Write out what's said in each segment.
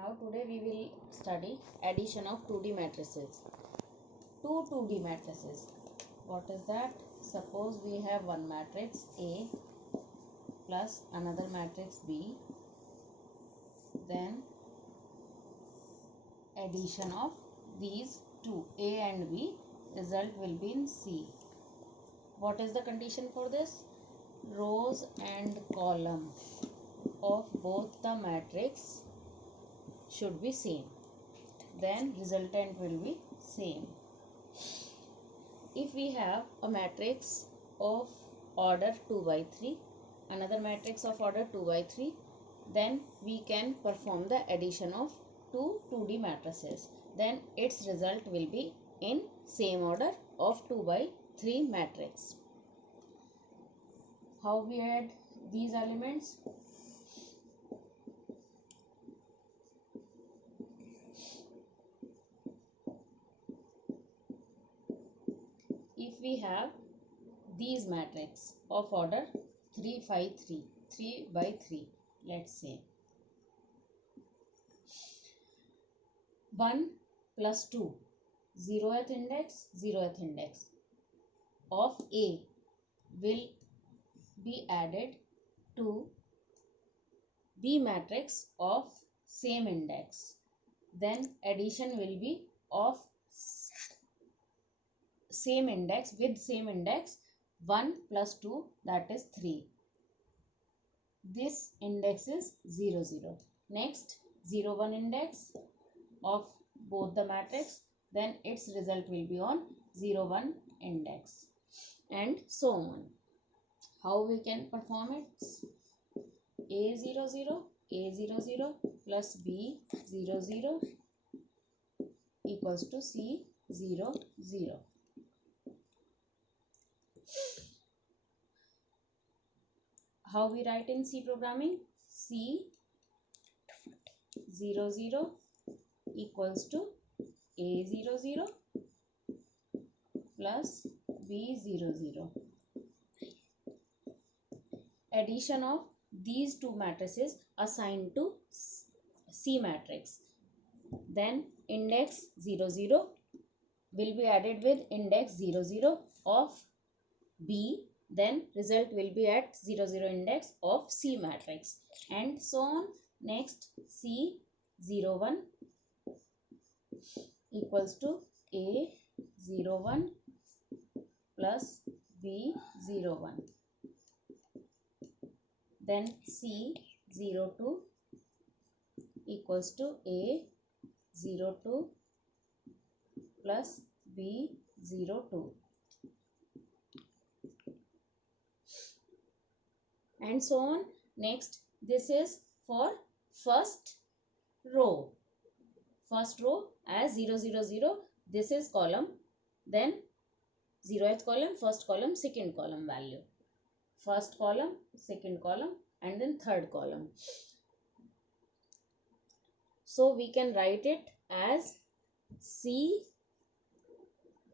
Now today we will study addition of 2D matrices. Two 2D matrices. What is that? Suppose we have one matrix A plus another matrix B. Then addition of these two A and B, result will be in C. What is the condition for this? Rows and column of both the matrix should be same. Then resultant will be same. If we have a matrix of order 2 by 3, another matrix of order 2 by 3, then we can perform the addition of two 2D matrices. Then its result will be in same order of 2 by 3 matrix. How we add these elements? If we have these matrix of order 3 by 3, 3 by 3, let's say 1 plus 2, 0th index, 0th index of A will be added to B matrix of same index. Then addition will be of same index with same index 1 plus 2, that is 3. This index is 0 0. Next 0 1 index of both the matrix, then its result will be on 0 1 index, and so on. How we can perform it? A 0 0, A 0 0 plus B 0 0 equals to C 0 0. How we write in C programming? C 0 0 equals to A 0 0 plus B 0 0. Addition of these two matrices assigned to C matrix. Then index 0 0 will be added with index 0 0 of B. Then result will be at 0 0 index of C matrix, and so on. Next C 0 1 equals to A 0 1 plus B 0 1. Then C 0 2 equals to A 0 2 plus B 0 2. And so on. Next, this is for first row. First row as 0 0 0. This is column. Then 0th column, first column, second column value. First column, second column, and then third column. So we can write it as C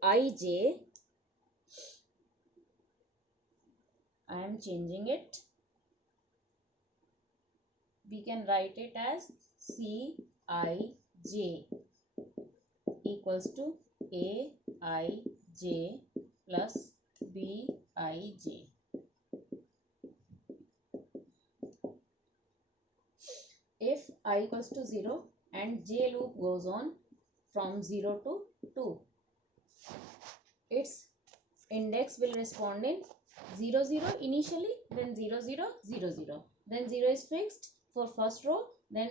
I J. I am changing it. We can write it as C I J equals to A I J plus B I J. If I equals to 0 and J loop goes on from 0 to 2, its index will respond in 0 0 initially, then 0 0 0 0. Then 0 is fixed for first row, then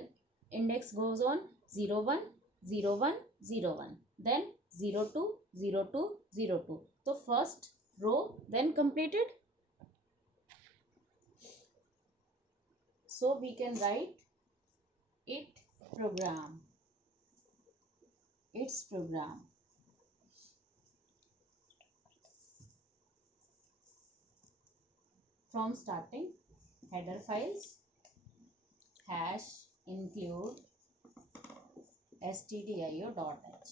index goes on 0 1 0 1 0 1, then 0 2 0 2 0 2. So first row then completed. So we can write its program. From starting, header files hash include stdio.h,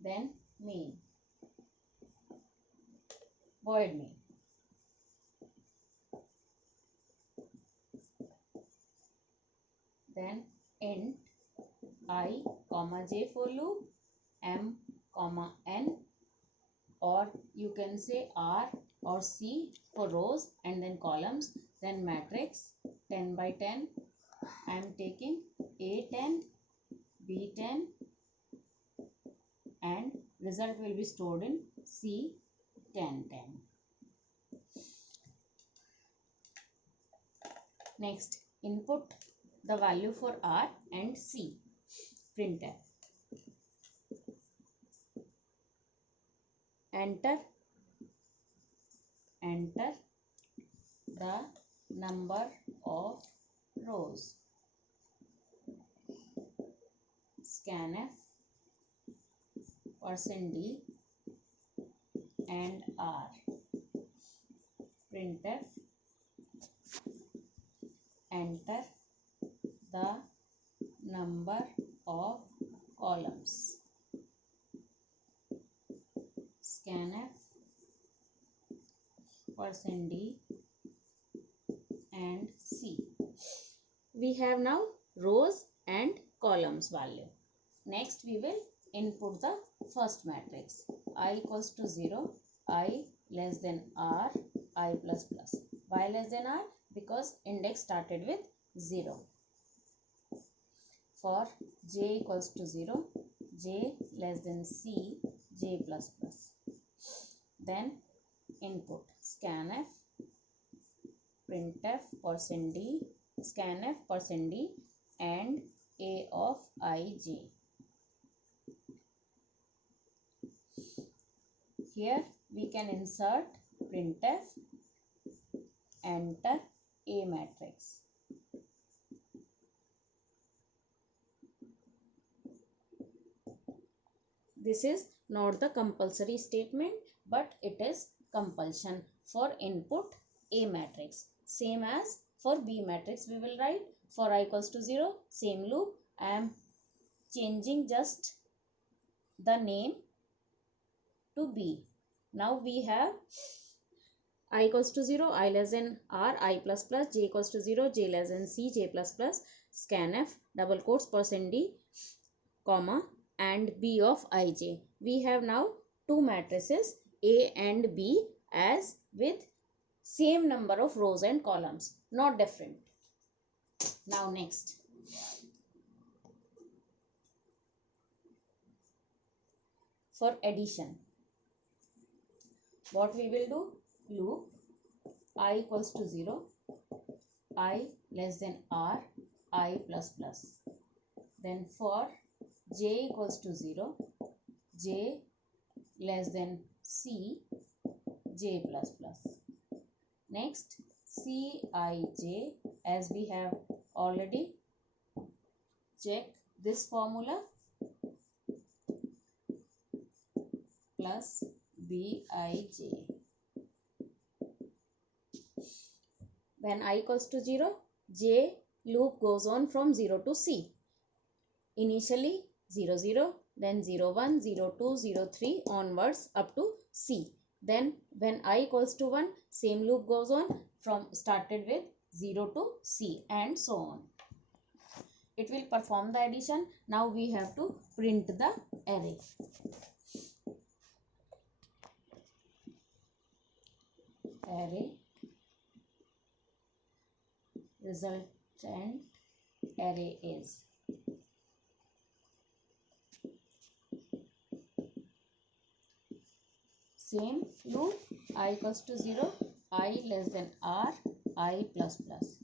then main, void main, then int I comma j for loop, m comma n, or you can say r or c for rows and then columns, then matrix 10 by 10. I am taking A10, B10, and result will be stored in C1010. Next, input the value for R and C. Printf. Enter the number of rows. Scanf %d and R. Printf. Enter the number of columns. Scanf %d and C. We have now rows and columns value. Next we will input the first matrix. I equals to 0, I less than R, I plus plus. Why less than R? Because index started with 0. For j equals to 0, j less than C, j plus plus. Then input scanf printf %d, scanf %d and a of ij. Here we can insert printf, enter a matrix. This is not the compulsory statement, but it is compulsion for input A matrix. Same as for B matrix we will write. For I equals to 0, same loop. I am changing just the name to B. Now we have I equals to 0, I less than R, I plus plus, j equals to 0, j less than C, j plus plus, scanf, double quotes, %d, comma, and B of ij. We have now two matrices A and B as with same number of rows and columns, not different. Now next. For addition, what we will do? Loop I equals to 0, I less than R, I plus plus. Then for j equals to 0, j less than C, j plus plus. Next, Cij, as we have already checked this formula, plus Bij. When I equals to 0, j loop goes on from 0 to C. Initially 0, 0, then 0, 1, 0, 2, 0, 3 onwards up to C. Then when I equals to 1, same loop goes on from started with 0 to C and so on. It will perform the addition. Now we have to print the array. Array resultant array is. Same loop, I equals to 0, I less than R, I plus plus.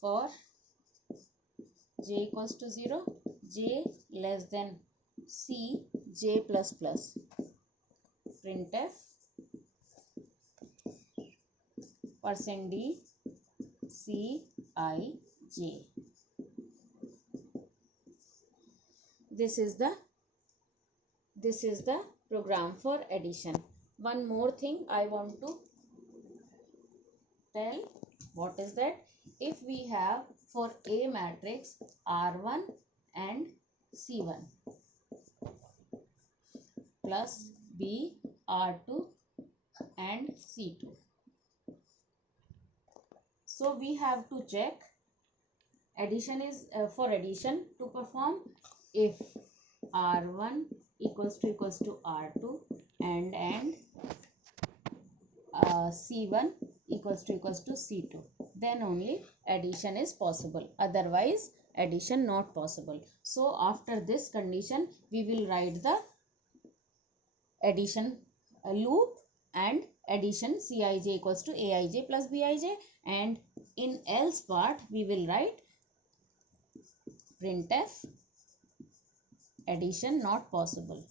For j equals to 0, j less than C, j plus plus. Printf %d C I j. This is the program for addition. One more thing I want to tell. What is that? If we have for A matrix R1 and C1 plus B R2 and C2. So we have to check addition is for addition to perform, if R1 equals to R2 and C1 equals to C2, then only addition is possible, otherwise addition not possible. So after this condition we will write the addition loop and addition Cij equals to Aij plus Bij, and in else part we will write printf addition not possible.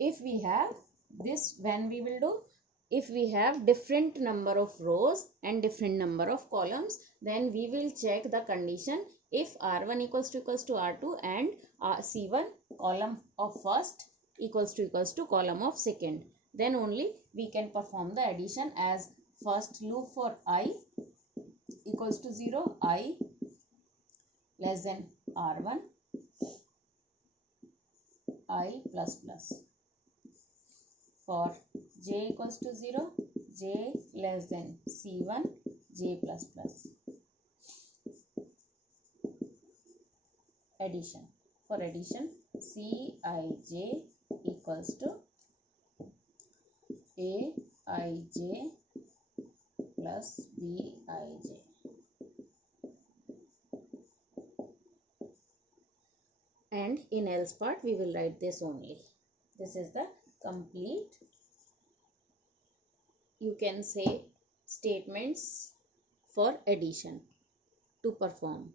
If we have this, when we will do, if we have different number of rows and different number of columns, then we will check the condition if R1 equals to R2 and C1 column of first equals to column of second, then only we can perform the addition. As first loop for I equals to 0, I less than R1, I plus plus. For j equals to 0, j less than C1, j plus plus. Addition. For addition, Cij equals to Aij plus Bij. And in else part we will write this only. This is the complete, you can say, statements for addition to perform.